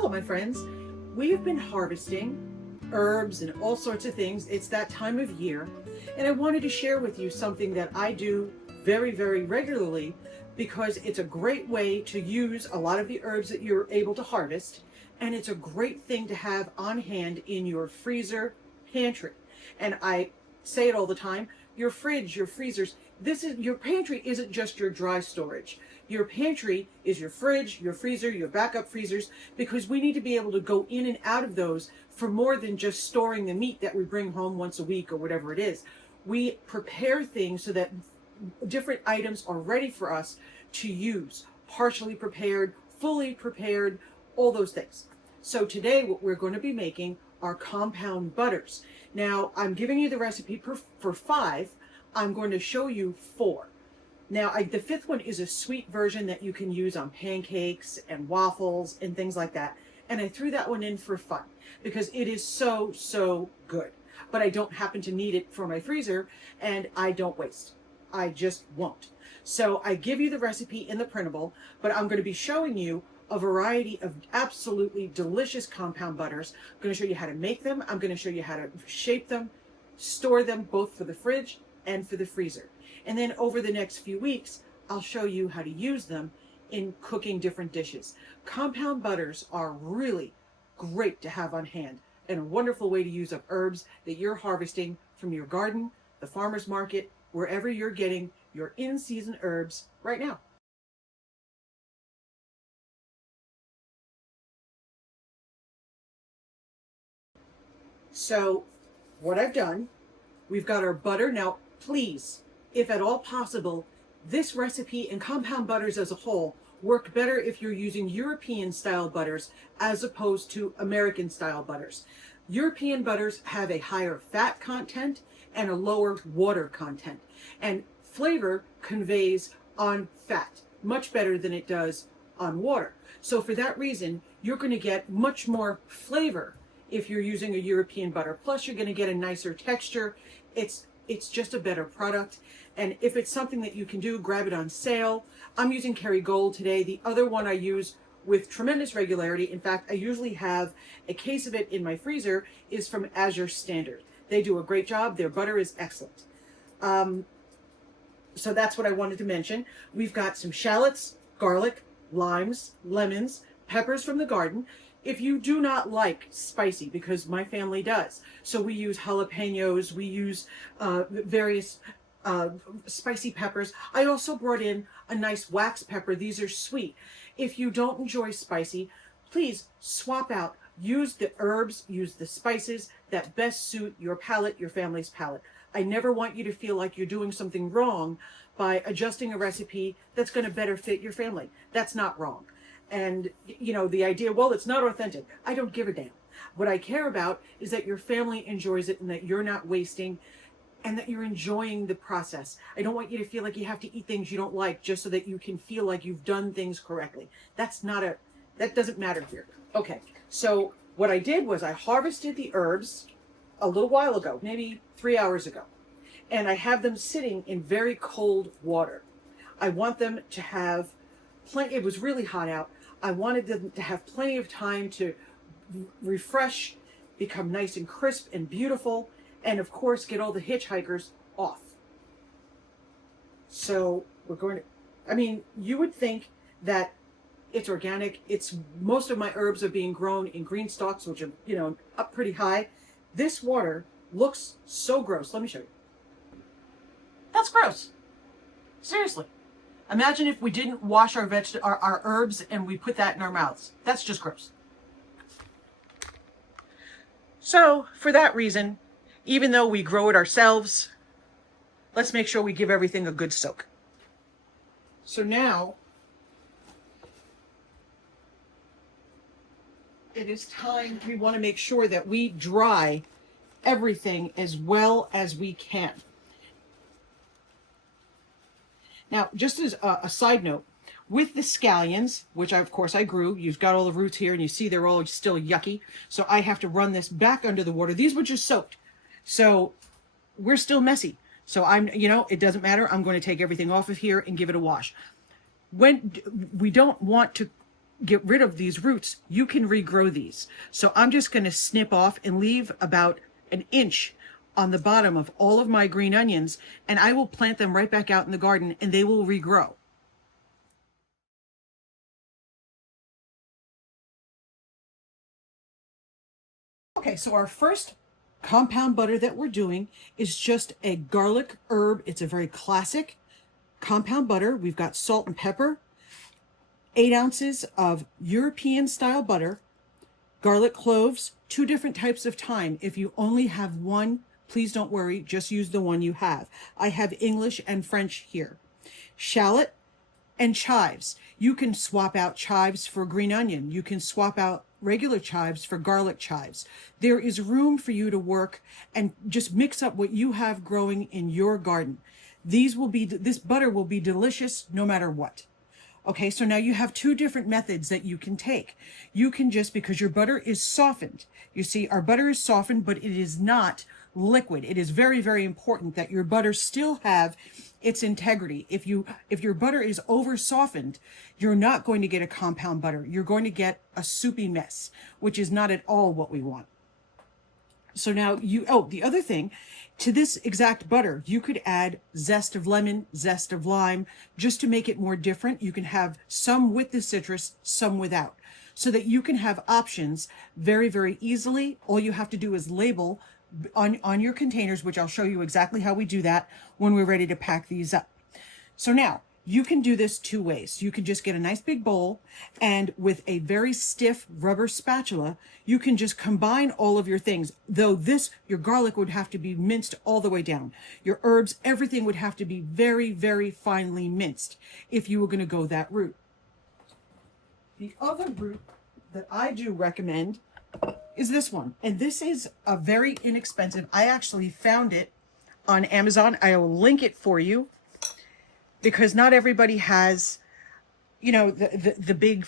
Hello, my friends. We have been harvesting herbs and all sorts of things. It's that time of year, and I wanted to share with you something that I do very, very regularly because it's a great way to use a lot of the herbs that you're able to harvest, and it's a great thing to have on hand in your freezer pantry. And I say it all the time, your fridge, your freezers, your pantry isn't just your dry storage. Your pantry is your fridge, your freezer, your backup freezers, because we need to be able to go in and out of those for more than just storing the meat that we bring home once a week or whatever it is. We prepare things so that different items are ready for us to use, partially prepared, fully prepared, all those things. So today what we're going to be making are compound butters. Now I'm giving you the recipe for 5. I'm going to show you 4. Now, the 5th one is a sweet version that you can use on pancakes and waffles and things like that. And I threw that one in for fun because it is so, so good. But I don't happen to need it for my freezer, and I don't waste. I just won't. So I give you the recipe in the printable, but I'm going to be showing you a variety of absolutely delicious compound butters. I'm going to show you how to make them. I'm going to show you how to shape them, store them both for the fridge and for the freezer. And then over the next few weeks, I'll show you how to use them in cooking different dishes. Compound butters are really great to have on hand and a wonderful way to use up herbs that you're harvesting from your garden, the farmer's market, wherever you're getting your in-season herbs right now. So what I've done, we've got our butter. Now, please, if at all possible, this recipe and compound butters as a whole work better if you're using European style butters as opposed to American style butters. European butters have a higher fat content and a lower water content, and flavor conveys on fat much better than it does on water. So for that reason, you're going to get much more flavor if you're using a European butter. Plus you're going to get a nicer texture. It's just a better product. And if it's something that you can do, grab it on sale. I'm using Kerrygold today. The other one I use with tremendous regularity, in fact, I usually have a case of it in my freezer, is from Azure Standard. They do a great job. Their butter is excellent. So that's what I wanted to mention. We've got some shallots, garlic, limes, lemons, peppers from the garden. If you do not like spicy, because my family does, so we use jalapenos, we use various spicy peppers. I also brought in a nice wax pepper. These are sweet. If you don't enjoy spicy, please swap out. Use the herbs, use the spices that best suit your palate, your family's palate. I never want you to feel like you're doing something wrong by adjusting a recipe that's going to better fit your family. That's not wrong. And, you know, the idea, well, it's not authentic. I don't give a damn. What I care about is that your family enjoys it and that you're not wasting and that you're enjoying the process. I don't want you to feel like you have to eat things you don't like just so that you can feel like you've done things correctly. That doesn't matter here. Okay, so what I did was I harvested the herbs a little while ago, maybe 3 hours ago, and I have them sitting in very cold water. I want them to have plenty. It was really hot out. I wanted them to have plenty of time to refresh, become nice and crisp and beautiful, and of course get all the hitchhikers off. So we're going to, I mean, you would think that it's organic. Most of my herbs are being grown in green stalks, which are, you know, up pretty high. This water looks so gross. Let me show you. That's gross. Seriously. Imagine if we didn't wash our herbs and we put that in our mouths. That's just gross. So for that reason, even though we grow it ourselves, let's make sure we give everything a good soak. So now it is time. We want to make sure that we dry everything as well as we can. Now, just as a side note, with the scallions, which of course I grew, you've got all the roots here and you see they're all still yucky. So I have to run this back under the water. These were just soaked. So we're still messy. So it doesn't matter. I'm going to take everything off of here and give it a wash. When we don't want to get rid of these roots, you can regrow these. So I'm just going to snip off and leave about an inch on the bottom of all of my green onions, and I will plant them right back out in the garden and they will regrow. Okay, so our first compound butter that we're doing is just a garlic herb. It's a very classic compound butter. We've got salt and pepper, 8 ounces of European style butter, garlic cloves, 2 different types of thyme. If you only have one, please don't worry, just use the one you have. I have English and French here. Shallot and chives. You can swap out chives for green onion. You can swap out regular chives for garlic chives. There is room for you to work and just mix up what you have growing in your garden. This butter will be delicious no matter what. Okay, so now you have 2 different methods that you can take. You can just, because your butter is softened, you see our butter is softened, but it is not liquid. It is very, very important that your butter still have its integrity. If your butter is over softened, you're not going to get a compound butter. You're going to get a soupy mess, which is not at all what we want. So now the other thing, to this exact butter, you could add zest of lemon, zest of lime, just to make it more different. You can have some with the citrus, some without, so that you can have options very, very easily. All you have to do is label on your containers, which I'll show you exactly how we do that when we're ready to pack these up. So now you can do this 2 ways. You can just get a nice big bowl, and with a very stiff rubber spatula, you can just combine all of your things. Though your garlic would have to be minced all the way down. Your herbs, everything would have to be very, very finely minced if you were going to go that route. The other route that I do recommend is this one. And this is a very inexpensive. I actually found it on Amazon. I will link it for you, because not everybody has, the big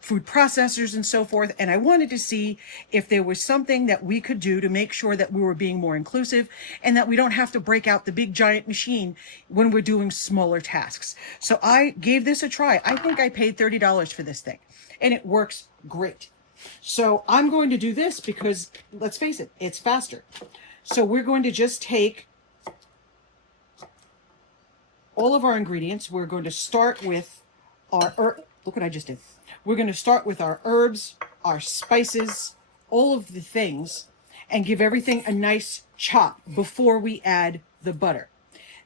food processors and so forth. And I wanted to see if there was something that we could do to make sure that we were being more inclusive and that we don't have to break out the big giant machine when we're doing smaller tasks. So I gave this a try. I think I paid $30 for this thing, and it works great. So I'm going to do this because, let's face it, it's faster. So we're going to just take all of our ingredients. We're going to start with our look what I just did. We're going to start with our herbs, our spices, all of the things, and give everything a nice chop before we add the butter.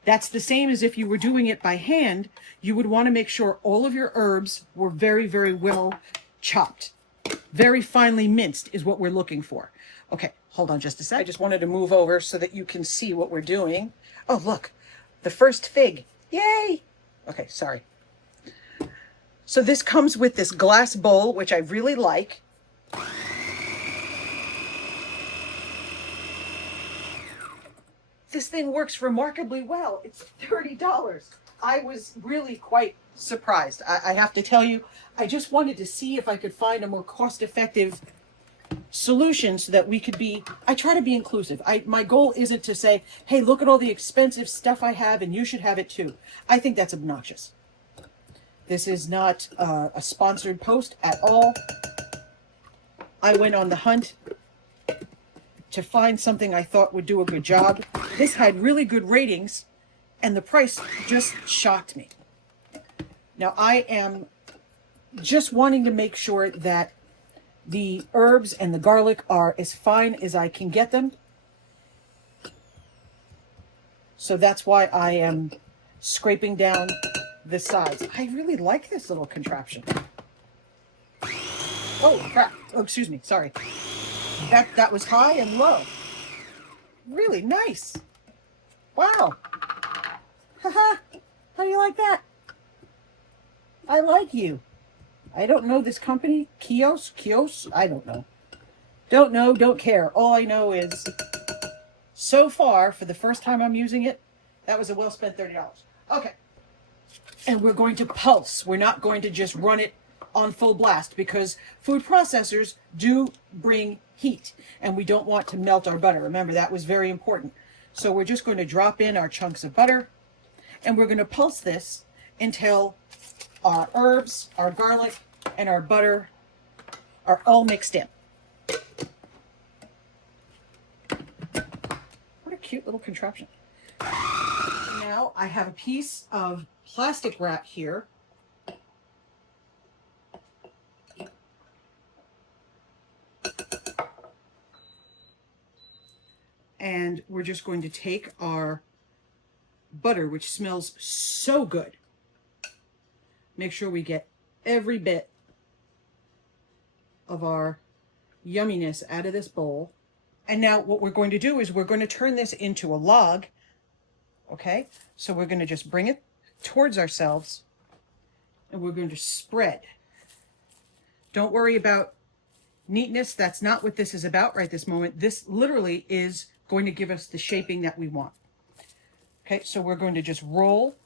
That's the same as if you were doing it by hand. You would want to make sure all of your herbs were very, very well chopped. Very finely minced is what we're looking for. Okay, hold on just a sec. I just wanted to move over so that you can see what we're doing. Oh, look, the first fig. Yay! Okay, sorry. So this comes with this glass bowl, which I really like. This thing works remarkably well. It's $30. I was really quite surprised. I have to tell you, I just wanted to see if I could find a more cost-effective solution so that we could I try to be inclusive. My goal isn't to say, hey, look at all the expensive stuff I have and you should have it too. I think that's obnoxious. This is not a sponsored post at all. I went on the hunt to find something I thought would do a good job. This had really good ratings, and the price just shocked me. Now, I am just wanting to make sure that the herbs and the garlic are as fine as I can get them. So that's why I am scraping down the sides. I really like this little contraption. Oh, crap. Oh, excuse me. Sorry. That was high and low. Really nice. Wow. Haha. How do you like that? I like you. I don't know this company. Kios? I don't know. Don't know, don't care. All I know is, so far, for the first time I'm using it, that was a well-spent $30. Okay. And we're going to pulse. We're not going to just run it on full blast, because food processors do bring heat, and we don't want to melt our butter. Remember, that was very important. So we're just going to drop in our chunks of butter, and we're going to pulse this until our herbs, our garlic, and our butter are all mixed in. What a cute little contraption. Now I have a piece of plastic wrap here. And we're just going to take our butter, which smells so good. Make sure we get every bit of our yumminess out of this bowl. And now what we're going to do is we're going to turn this into a log. Okay, so we're going to just bring it towards ourselves and we're going to spread. Don't worry about neatness. That's not what this is about right this moment. This literally is going to give us the shaping that we want. Okay, so we're going to just roll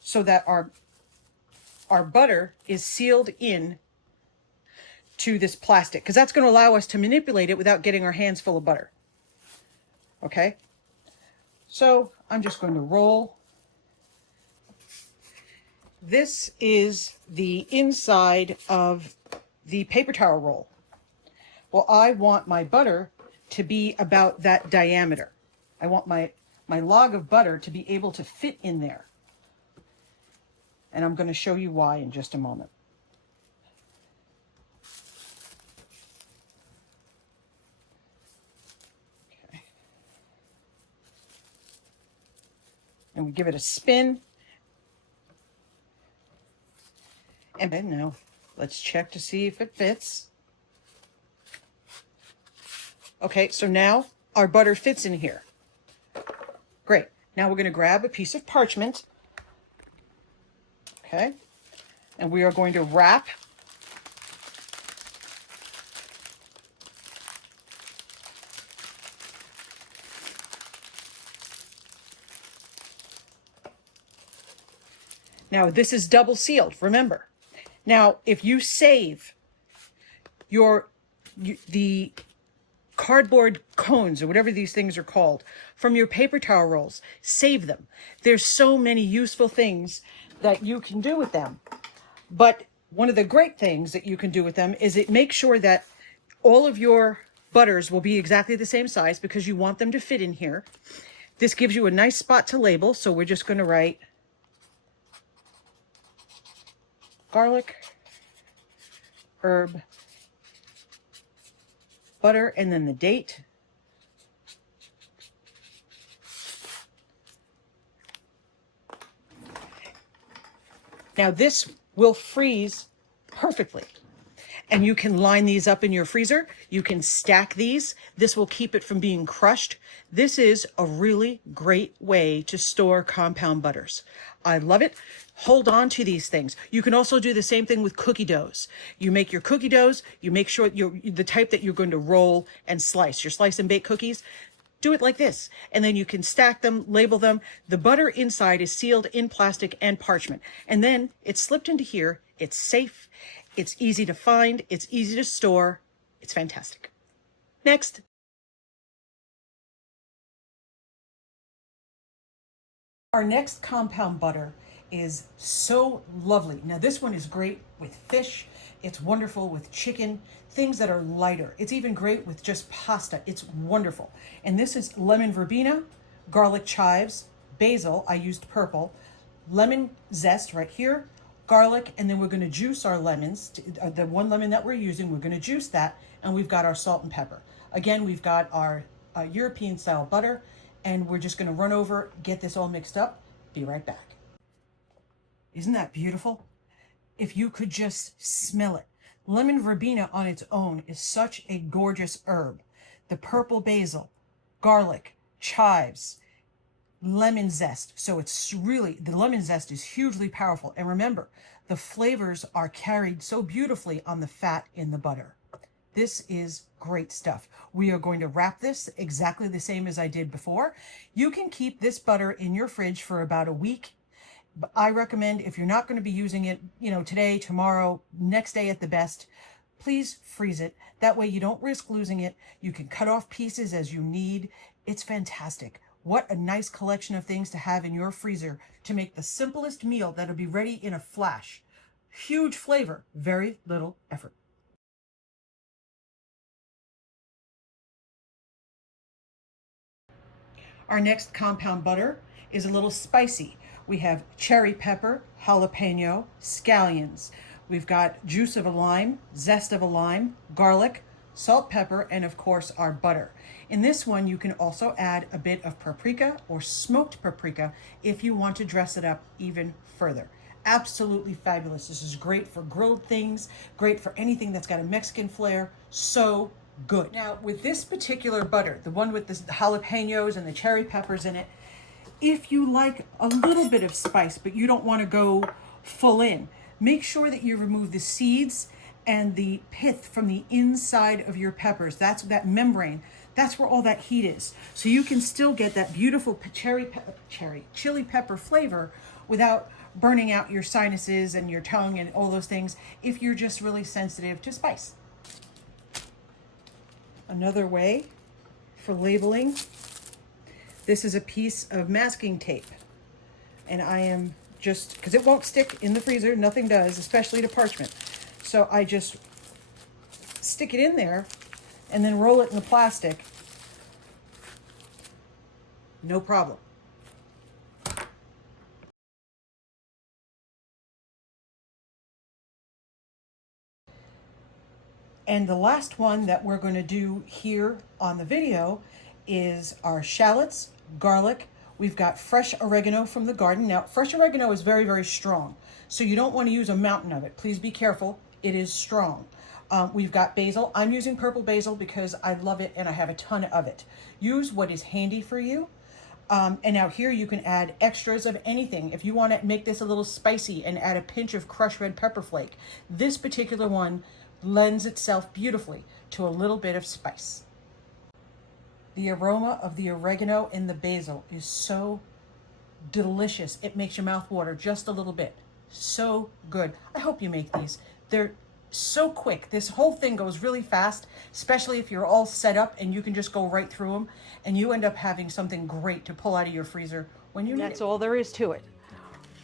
so that our butter is sealed in to this plastic, because that's going to allow us to manipulate it without getting our hands full of butter. Okay, so I'm just going to roll. This is the inside of the paper towel roll. Well, I want my butter to be about that diameter. I want my log of butter to be able to fit in there. And I'm going to show you why in just a moment. Okay. And we give it a spin. And now let's check to see if it fits. Okay, so now our butter fits in here. Great. Now we're going to grab a piece of parchment. Okay. And we are going to wrap now this is double sealed, remember. Now, if you save the cardboard cones or whatever these things are called from your paper towel rolls, save them. There's so many useful things that you can do with them. But one of the great things that you can do with them is it makes sure that all of your butters will be exactly the same size because you want them to fit in here. This gives you a nice spot to label, so we're just going to write garlic, herb, butter, and then the date. Now this will freeze perfectly. And you can line these up in your freezer. You can stack these. This will keep it from being crushed. This is a really great way to store compound butters. I love it. Hold on to these things. You can also do the same thing with cookie doughs. You make your cookie doughs. You make sure you're the type that you're going to roll and slice. Your slice and bake cookies. Do it like this. And then you can stack them, label them. The butter inside is sealed in plastic and parchment. And then it's slipped into here. It's safe. It's easy to find. It's easy to store. It's fantastic. Next. Our next compound butter is so lovely. Now this one is great with fish. It's wonderful with chicken, things that are lighter. It's even great with just pasta. It's wonderful. And this is lemon verbena, garlic chives, basil, I used purple, lemon zest right here, garlic, and then we're going to juice our lemons. The one lemon that we're using, we're going to juice that, and we've got our salt and pepper. Again, we've got our European style butter, and we're just going to run over, get this all mixed up. Be right back. Isn't that beautiful? If you could just smell it. Lemon verbena on its own is such a gorgeous herb. The purple basil, garlic, chives, lemon zest. So it's really, the lemon zest is hugely powerful. And remember, the flavors are carried so beautifully on the fat in the butter. This is great stuff. We are going to wrap this exactly the same as I did before. You can keep this butter in your fridge for about a week. But I recommend, if you're not going to be using it, today, tomorrow, next day at the best, please freeze it. That way you don't risk losing it. You can cut off pieces as you need. It's fantastic. What a nice collection of things to have in your freezer to make the simplest meal that'll be ready in a flash. huge flavor, very little effort. Our next compound butter is a little spicy. We have cherry pepper, jalapeno, scallions. We've got juice of a lime, zest of a lime, garlic, salt, pepper, and of course our butter. In this one, you can also add a bit of paprika or smoked paprika if you want to dress it up even further. Absolutely fabulous. This is great for grilled things, great for anything that's got a Mexican flair. So good. Now, with this particular butter, the one with the jalapenos and the cherry peppers in it, if you like a little bit of spice, but you don't want to go full in, make sure that you remove the seeds and the pith from the inside of your peppers. That's that membrane. That's where all that heat is. So you can still get that beautiful chili pepper flavor without burning out your sinuses and your tongue and all those things if you're just really sensitive to spice. Another way for labeling, this is a piece of masking tape. And I am just, because it won't stick in the freezer, nothing does, especially to parchment. So I just stick it in there and then roll it in the plastic. No problem. And the last one that we're going to do here on the video is our shallots, garlic. We've got fresh oregano from the garden. Now, fresh oregano is very, very strong, so you don't want to use a mountain of it. Please be careful. It is strong. We've got basil. I'm using purple basil because I love it and I have a ton of it. Use what is handy for you. And now here you can add extras of anything. If you want to make this a little spicy and add a pinch of crushed red pepper flake, this particular one lends itself beautifully to a little bit of spice. The aroma of the oregano and the basil is so delicious. It makes your mouth water just a little bit. So good. I hope you make these. They're so quick. This whole thing goes really fast, especially if you're all set up and you can just go right through them and you end up having something great to pull out of your freezer when you need it. That's all there is to it.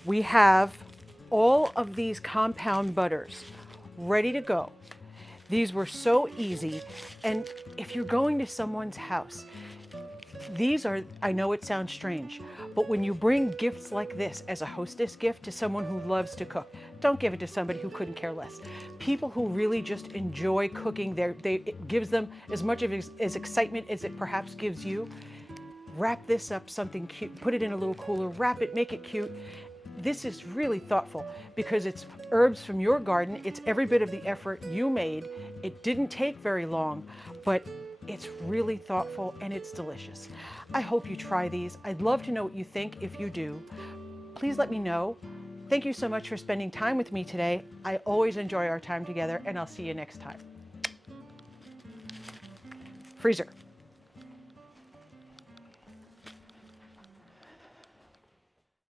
We have all of these compound butters ready to go. These were so easy. And if you're going to someone's house, these are, I know it sounds strange, but when you bring gifts like this as a hostess gift to someone who loves to cook, don't give it to somebody who couldn't care less. People who really just enjoy cooking, it gives them as much of as excitement as it perhaps gives you. Wrap this up something cute, put it in a little cooler, wrap it, make it cute. This is really thoughtful because it's herbs from your garden. It's every bit of the effort you made. It didn't take very long, but it's really thoughtful and it's delicious. I hope you try these. I'd love to know what you think if you do. Please let me know. Thank you so much for spending time with me today. I always enjoy our time together and I'll see you next time. Freezer.